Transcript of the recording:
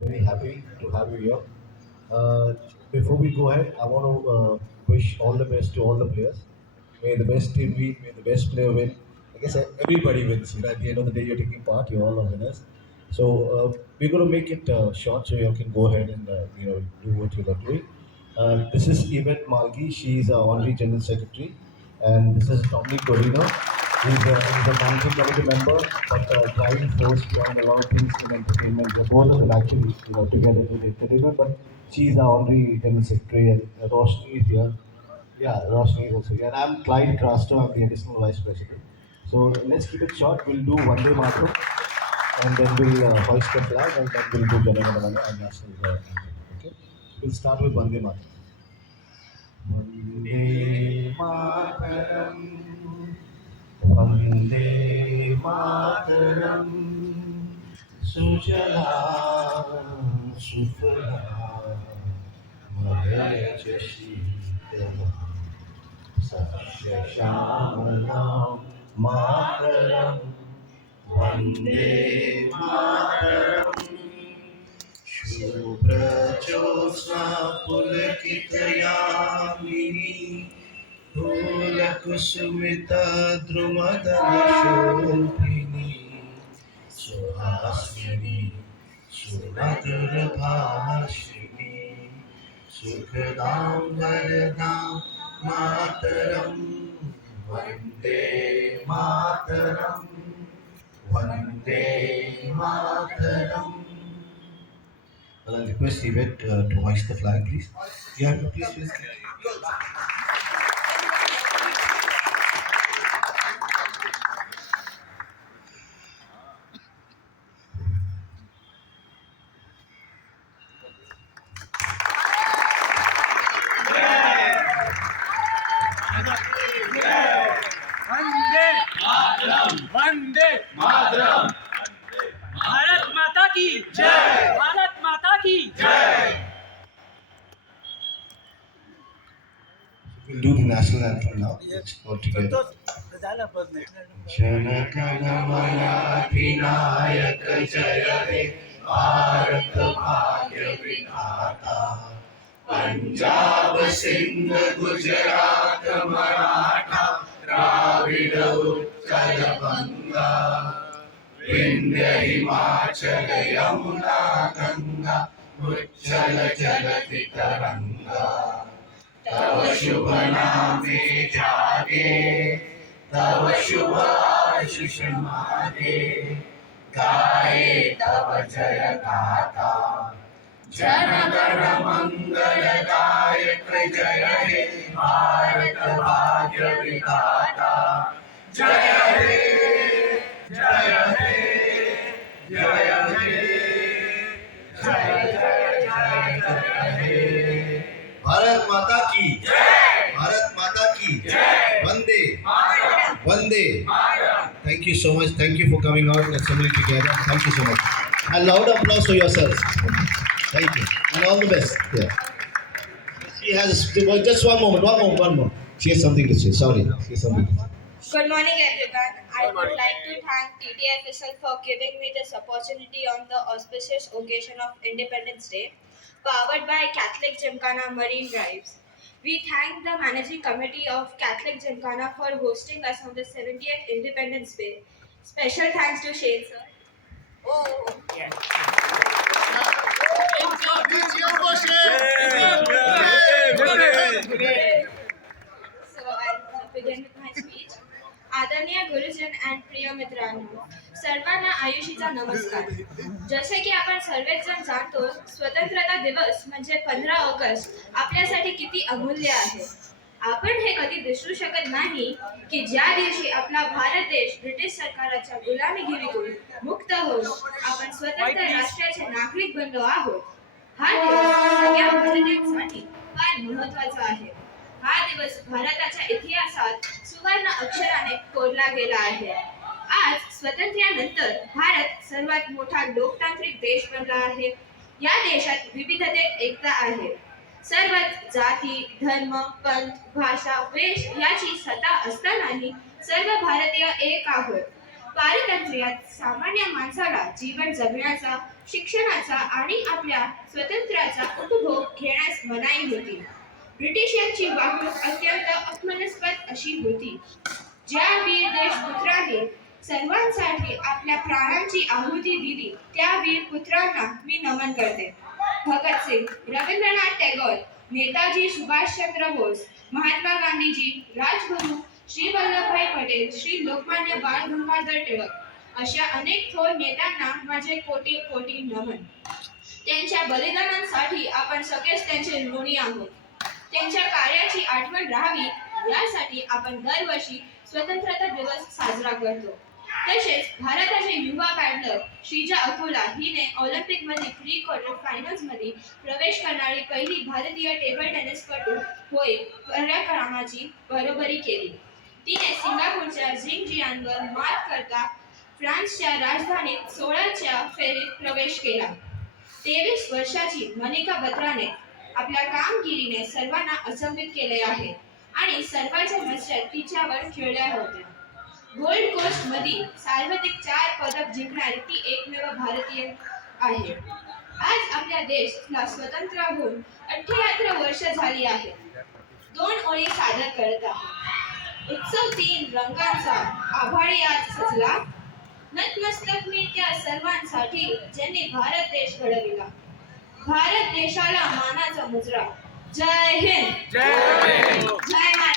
Very happy to have you here. Uh, Before we go ahead, I want to wish all the best to all the players. May the best team win. May the best player win. I guess everybody wins. At the end of the day, you're taking part. You're all are winners. So we're going to make it short, so you can go ahead and do what you're doing. This is Yvette Malgi. She's our honorary general secretary, and this is Dominic Torino. He's a managing committee member, but driving force behind a lot of things in entertainment. Both of them actually, together do the entertainment. But she's our only general secretary, and Roshni is here. Yeah, Roshni is also here. And I'm Clyde Crasto. I'm the additional vice president. So let's keep it short. We'll do one day Matram, and then we'll hoist the flag, and then we'll do Janaganamana and national anthem. Okay. We'll start with one day Matram. Vande Mataram. Vande Mataram सुजला सुफला मलयज शीतला सस्यश्यामलां मातरम् वन्दे मातरम् शुभ्रजोत्स्ना पुलकितयामिनी फूलकुसुमिता द्रुमदलशोभिनी सुहासिनी सुमधुरभाषिणी सुखदां वरदां मातरं वन्दे मातरं Vande Mataram. Well, I'll request Yvette to hoist the flag, please. Yeah, please. Vande Vande Mataram. Bharat माता की जय। भारत माता की जय। We'll do the national anthem now. All together. Jana Gana मन अधिनायक जय हे भारत भाग्य विधाता पंजाब सिंध गुजरात मराठा द्राविड उत्कल बंगा विंध्य हिमाचल यमुना गंगा उच्चल जलधि तरंगा तव शुभ नामे जागे तव शुभ आशीष मागे गाए तव जय गाथा जन गण मंगल दायक जय हे भारत भाग्य विधाता जय हे जय हे जय हे जय जय जय जय हे भारत माता की जय भारत माता की जय Vande Vande thank you so much, thank you for coming out and assembling together. Thank you so much. A loud applause for yourselves. Thank you and all the best. Yeah, she has just one moment. She has something to say. Sorry, she has something to say. Good morning, everyone. I would like to thank TTFSL for giving me this opportunity on the auspicious occasion of Independence Day, powered by Catholic Gymkhana Marine Drives. We thank the managing committee of Catholic Gymkhana for hosting us on the 70th Independence Day. Special thanks to Shane sir. Oh, so I'll begin with my speech. आदरणीय गुरुजन and प्रिय मित्रांनो, सर्वांना आयुषीचा नमस्कार. जसे की आपण सर्वच जण जाणतो, स्वतंत्रता दिवस म्हणजे 15 ऑगस्ट आपल्यासाठी किती अमूल्य आहे. आपण हे कधी विसरू शकत नाही की ज्या दिवशी आपला भारत देश ब्रिटिश सरकाराच्या गुलामीगिरीतून मुक्त होऊन आपण स्वतंत्र राष्ट्राचे नागरिक बनलो आहोत. हा दिवस सगळ्या भारतीयांसाठी फार महत्त्वाचा आहे. हा दिवस भारताच्या इतिहासात सुवर्ण अक्षराने कोरला गेला आहे. आज स्वातंत्र्यानंतर भारत सर्वात मोठा लोकतांत्रिक देश बनला आहे. या देशात विविधतेत एकता आहे. सर्वच जाती, धर्म, पंथ, भाषा, वेश याची सत्ता असतानाही सर्व भारतीय एक आहोत. पारतंत्र्यात सामान्य माणसाला जीवन जगण्याचा शिक्षणाचा आणि आपल्या स्वातंत्र्याचा उपभोग घेण्यास मनाई होती. ब्रिटिशांची वागणूक अत्यंत अपमानास्पद अशी होती. ज्या वीर देशपुत्रांनी सर्वांसाठी आपल्या प्राणांची आहुती दिली त्या वीर पुत्रांना मी नमन करते. भगतसिंग, रवींद्रनाथ टागोर, नेताजी सुभाषचंद्र बोस, महात्मा गांधीजी, राजगुरू श्री वल्लभभाई पटेल, श्री लोकमान्य बाळ गंगाधर टिळक अशा अनेक थोर नेत्यांना माझे कोटी कोटी नमन. त्यांच्या बलिदानांसाठी आपण सगळेच त्यांचे ऋणी आहोत. त्यांच्या कार्याची आठवण राहावी यासाठी आपण दरवर्षी स्वतंत्रता दिवस साजरा करतो. तसेच भारताचे युवा पॅडलर श्रीजा अकोला हिने ऑलिम्पिकमध्ये प्री क्वार्टर फायनल्समध्ये प्रवेश करणारी पहिली भारतीय टेबल टेनिसपटू होय पराक्रमाची बरोबरी केली. तिने सिंगापूरच्या झिंगजियांगवर मात करता फ्रान्सच्या राजधानीत 16च्या फेरीत प्रवेश केला. 23 वर्षाची मनिका बत्राने आपल्या कामगिरीने सर्वांना अचंबित केले आहे आणि सर्वांच्या नजरा तिच्यावर खिळल्या होत्या. गोल्ड कोस्ट मध्ये सर्वाधिक 4 पदक जिंकणारी ती एकमेव भारतीय आहे. आज आपल्या देशाला स्वतंत्र होऊन 78 वर्ष झाली आहे. 2 ओळी सादर करत आहे. उत्सव 3 रंगांचा आभाळी आज सजला. नतमस्तक मी त्या सर्वांसाठी ज्यांनी भारत देश घडविला. भारत देशाला मानाचा मुजरा. जय हिंद, जय महाराष्ट्र.